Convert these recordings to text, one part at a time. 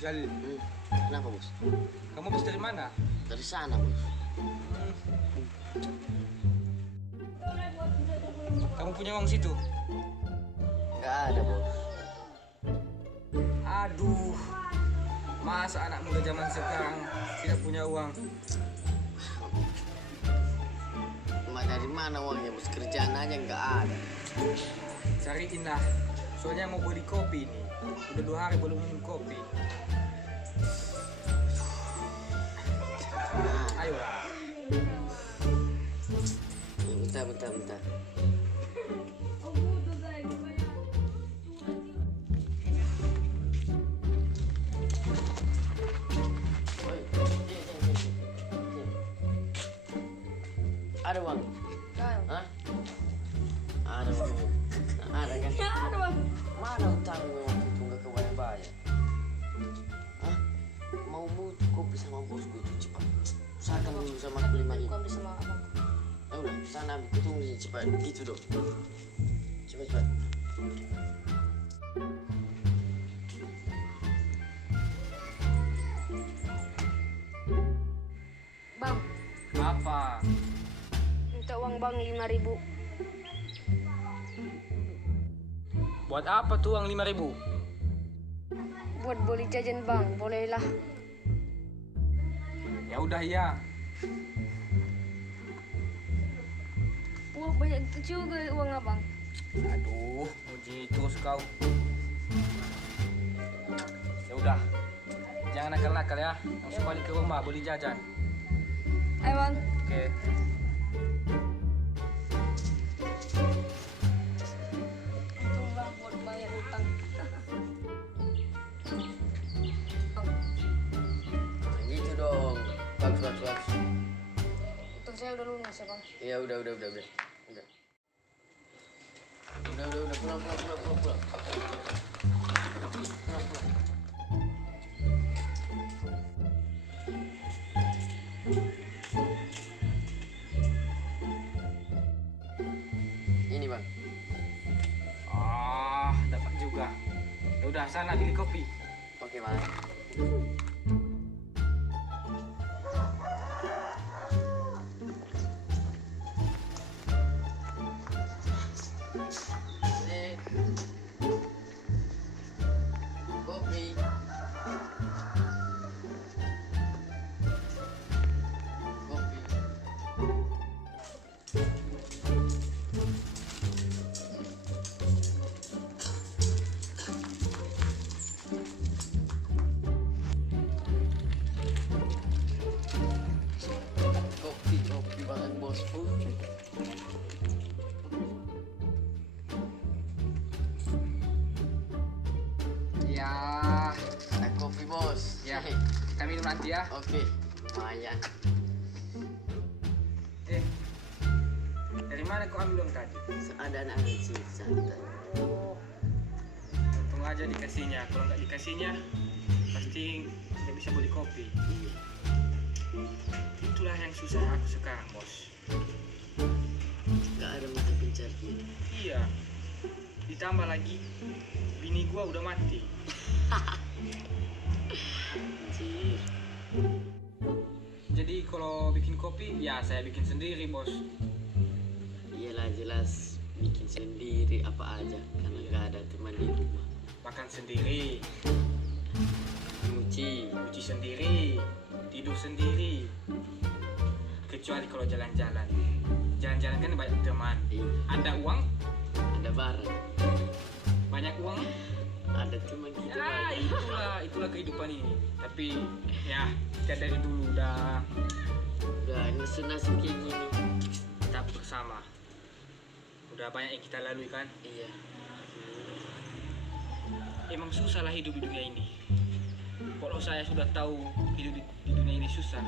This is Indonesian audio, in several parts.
Jalil, Kenapa bos? kamu habis dari mana? Dari sana bos. Kamu punya uang situ? Nggak ada bos. Aduh, masa anak muda zaman sekarang tidak punya uang? Cuma dari mana uangnya bos? Kerjaan aja nggak ada. Cariin lah, soalnya mau beli kopi nih. Udah 2 hari belum minum kopi. Ayo lah. Bentar. Ada uang? Hah? Ada uang? Ada kan? Ya ada bang. Mana utang memang itu nggak kebayang-bayang? Hah? Mau butuh kopi sama bosku itu cepat. Usahakan dulu sama aku 5 ini. Aku ambil sama abang. Ya udah, sana aku tunggu sini cepat. Gitu dong. Cepat. Bang, Apa? minta uang bang 5.000. Buat apa tuh uang 5.000? Buat beli jajan bang, bolehlah. Ya udah ya. Wah banyak juga uang abang. Aduh, uji terus kau. Ya udah, jangan nakal-nakal ya. Langsung balik ke rumah beli jajan. Ayo bang. Oke. Untung bang buat bayar utang. Gitu dong. Bagus. Utang saya udah lunas ya bang. Ya udah. Udah pulang. Ini bang. Dapat juga. Ya udah, sana beli kopi. Oke bang. Kopi. Kopi banget bosku. Ya, Ada kopi bos. ya. Kita minum nanti ya. Oke, lumayan. Dari mana kau ambil uang tadi? Seadaan aja sih, santai. Untung aja dikasihnya. Kalau nggak dikasihnya, pasti nggak bisa beli kopi. Iya. Itulah yang susah aku sekarang, bos. Gak ada mata pencarian. Iya. Ditambah lagi, bini gua udah mati. Anjir. Jadi kalau bikin kopi, ya saya bikin sendiri, bos. Iyalah jelas bikin sendiri apa aja karena gak ada teman di rumah. Makan sendiri, cuci sendiri, tidur sendiri. Kecuali kalau jalan-jalan. Jalan-jalan kan banyak teman. Iya. Ada uang, Ada barang, banyak uang. ada teman kita Ya, banyak. itulah kehidupan ini. Tapi ya, kita dari dulu udah Udah nasib kayak gini. tetap bersama. Udah banyak yang kita lalui kan. Iya. Emang susah lah hidup di dunia ini. Kalau saya sudah tahu hidup di dunia ini susah,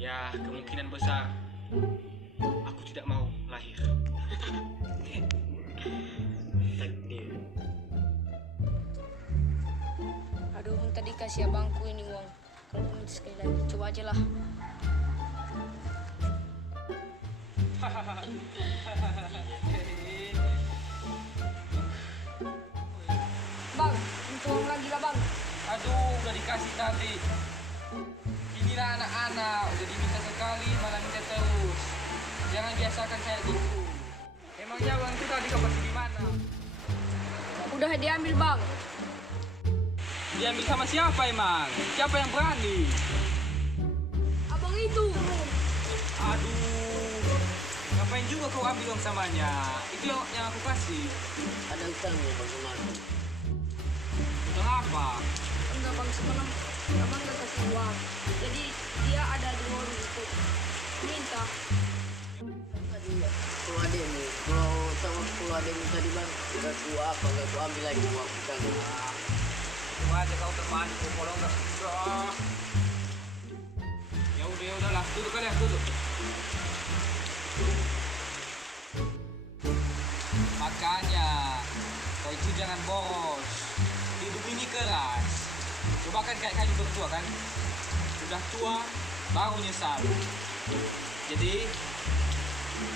Ya, kemungkinan besar aku tidak mau lahir. Takdir. Aduh, minta dikasih abangku ini uang. Kalau minta sekali lagi, coba aja lah. Bang, minta uang lagi lah bang. Aduh, udah dikasih tadi. Inilah anak-anak, udah diminta sekali, malah minta terus. Jangan biasakan saya gitu. Emangnya uang itu tadi kau kasih di mana? Udah diambil bang. Diambil sama siapa emang? Siapa yang berani? Abang itu. Aduh, ngapain juga kau ambil uang samanya? Itu yang aku kasih. Ada utangnya bagaimana? Utang apa? Enggak bang, semalam abang gak kasih uang. Jadi dia ada di warung itu. Minta. Tadi kalau ada nih, kalau sama kalau ada yang tadi bang, udah tua apa nggak gua ambil lagi uang utang. Wah, aja kau terpanik, kalau nggak bisa. Ya udahlah, duduk kalian, duduk. Makanya, kau itu jangan boros. Hidup ini keras. Coba kan kayak kalian berdua kan, udah tua, baru nyesal. Jadi,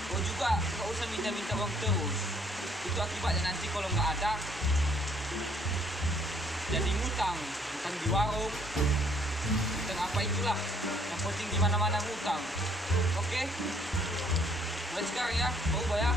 kau juga gak usah minta-minta uang terus. Itu akibatnya nanti kalau nggak ada, jadi ngutang di warung, ngutang apa itulah. Yang penting di mana-mana ngutang. Oke? Mulai sekarang ya, kau bayar.